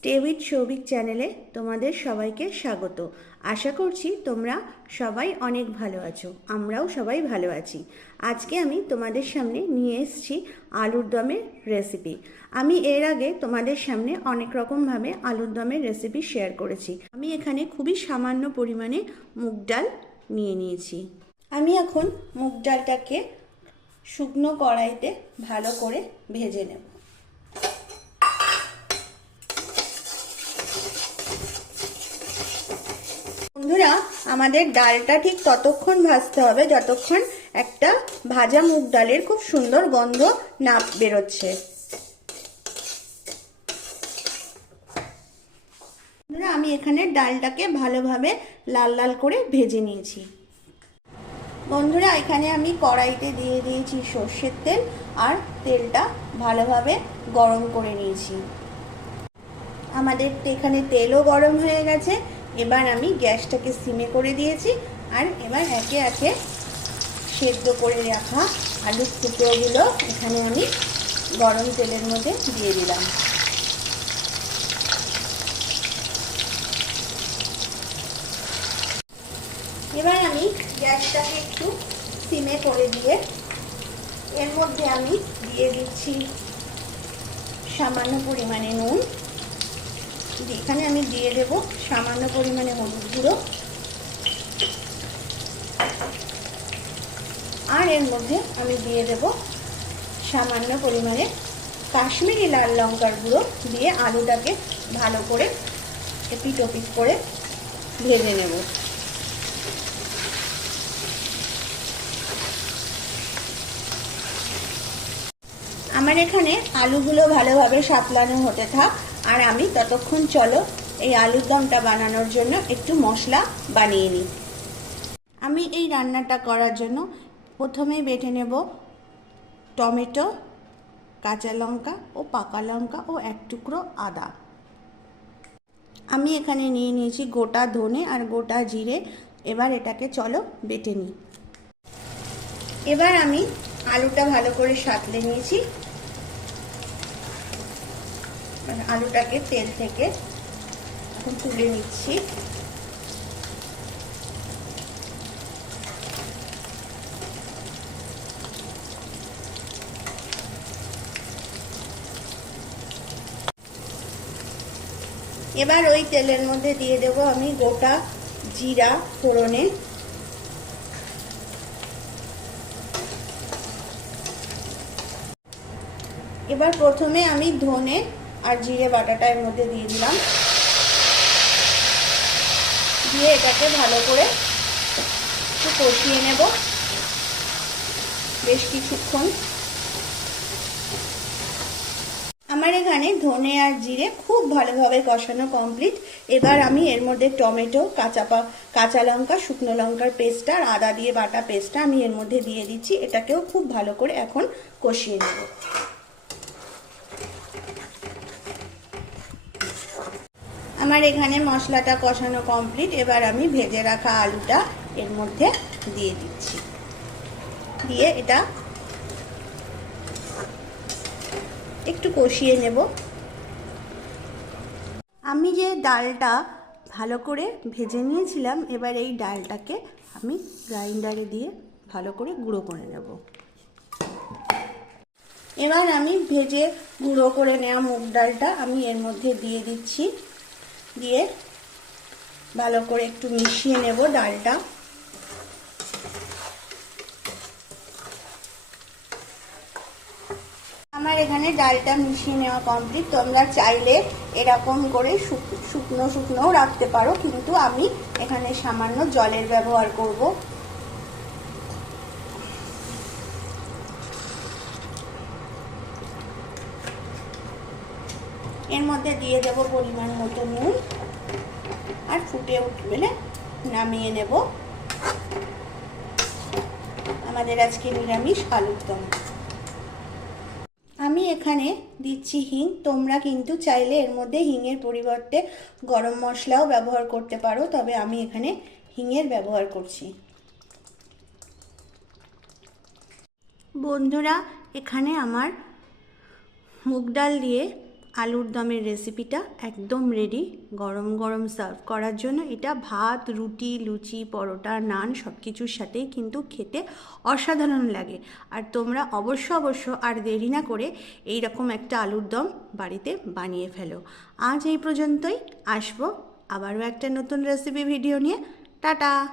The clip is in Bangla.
স্টে উইথ সৌভিক চ্যানেলে তোমাদের সবাইকে স্বাগত। আশা করছি তোমরা সবাই অনেক ভালো আছো, আমরাও সবাই ভালো আছি। আজকে আমি তোমাদের সামনে নিয়ে এসেছি আলুর দমের রেসিপি আমি এর আগে তোমাদের সামনে অনেক রকমভাবে আলুর দমের রেসিপি শেয়ার করেছি। আমি এখানে খুবই সামান্য পরিমাণে মুগ ডাল নিয়ে নিয়েছি। আমি এখন মুগ ডালটাকে শুকনো কড়াইতে ভালো করে ভেজে নেব। বন্ধুরা, আমাদের ডালটা ঠিক ততক্ষণ ভাজতে হবে যতক্ষণ একটা ভাজা মুগ ডালের খুব সুন্দর গন্ধ না বেরোচ্ছে। বন্ধুরা, আমি এখানে ডালটাকে ভালোভাবে লাল লাল করে ভেজে নিয়েছি। বন্ধুরা, এখানে আমি কড়াইতে দিয়ে দিয়েছি সর্ষের তেল আর তেলটা ভালোভাবে গরম করে নিয়েছি। আমাদের এখানে তেলও গরম হয়ে গেছে এবার আমি গ্যাসটাকে সিমে করে দিয়েছি আর এবার একে একে সেদ্ধ করে রাখা আলুর টুকরোগুলো এখানে আমি গরম তেলের মধ্যে দিয়ে দিলাম। এবার আমি গ্যাসটাকে একটু সিমে করে দিয়ে এর মধ্যে আমি দিয়ে দিচ্ছি সামান্য পরিমাণে নুন। দিয়ে দেব সামান্য পরিমাণে হলুদ গুঁড়ো। আর এর মধ্যে আমি দিয়ে দেব সামান্য পরিমাণে কাশ্মীরি লাল লঙ্কার গুঁড়ো দিয়ে আলুটাকে ভালো করে এপিট ওপিট করে ভেজে নেব। আমার এখানে আলুগুলো ভালোভাবে সাপলানো হতে থাক, আর আমি ততক্ষণ চলো এই আলুর দমটা বানানোর জন্য একটু মশলা বানিয়ে নিই। আমি এই রান্নাটা করার জন্য প্রথমেই বেটে নেব টমেটো, কাঁচা লঙ্কা ও পাকা লঙ্কা ও এক টুকরো আদা। আমি এখানে নিয়ে নিয়েছি গোটা ধনে আর গোটা জিরে। এবার এটাকে চলো বেটে নিই। এবার আমি আলুটা ভালো করে সাঁতলে নিয়েছি। আলুটাকে তেল থেকে এখন তুলে নিচ্ছি। এবার ওই তেলের মধ্যে দিয়ে দেব আমি গোটা জিরা ফোড়নে। এবার প্রথমে আমি ধনে আর জিরে বাটাটা এর মধ্যে দিয়ে দিলাম। দিয়ে এটাকে ভালো করে একটু কষিয়ে নেব। বেশ কিছুক্ষণ। আমার এখানে ধনে আর জিরে খুব ভালোভাবে কষানো কমপ্লিট এবার আমি এর মধ্যে টমেটো কাঁচা কাঁচা লঙ্কা, শুকনো লঙ্কার পেস্টটা আর আদা দিয়ে বাটা পেস্টটা আমি এর মধ্যে দিয়ে দিচ্ছি। এটাকেও খুব ভালো করে এখন কষিয়ে নেব। আমার এখানে মশলাটা কষানো কমপ্লিট এবার আমি ভেজে রাখা আলুটা এর মধ্যে দিয়ে দিচ্ছি। দিয়ে এটা একটু কষিয়ে নেব। আমি যে ডালটা ভালো করে ভেজে নিয়েছিলাম, এবার এই ডালটাকে আমি গ্রাইন্ডারে দিয়ে ভালো করে গুঁড়ো করে নেব। এবার আমি ভেজে গুঁড়ো করে নেওয়া মুগ ডালটা আমি এর মধ্যে দিয়ে দিচ্ছি। দিয়ে ভালো করে একটু মিশিয়ে নেব ডালটা। আমার এখানে ডালটা মিশিয়ে নেওয়া কমপ্লিট তোমরা চাইলে এরকম করে শুকনো, শুকনোও রাখতে পারো, কিন্তু আমি এখানে সামান্য জলের ব্যবহার করব। এর মধ্যে দিয়ে দেব পরিমাণ মতো নুন আর ফুটে উঠবে নামিয়ে নেব। আমাদের আজকে নিরামিষ আলুর দম। আমি এখানে দিচ্ছি হিং। তোমরা কিন্তু চাইলে এর মধ্যে হিংয়ের পরিবর্তে গরম মশলাও ব্যবহার করতে পারো, তবে আমি এখানে হিংয়ের ব্যবহার করছি। বন্ধুরা, এখানে আমার মুগ ডাল দিয়ে আলুর দমের রেসিপিটা একদম রেডি গরম গরম সার্ভ করার জন্য এটা ভাত, রুটি, লুচি, পরোটা, নান সব কিছুর সাথেই কিন্তু খেতে অসাধারণ লাগে। আর তোমরা অবশ্য অবশ্য আর দেরি না করে এই রকম একটা আলুর দম বাড়িতে বানিয়ে ফেলো। আজ এই পর্যন্তই, আসব আবারও একটা নতুন রেসিপি ভিডিও নিয়ে। টাটা!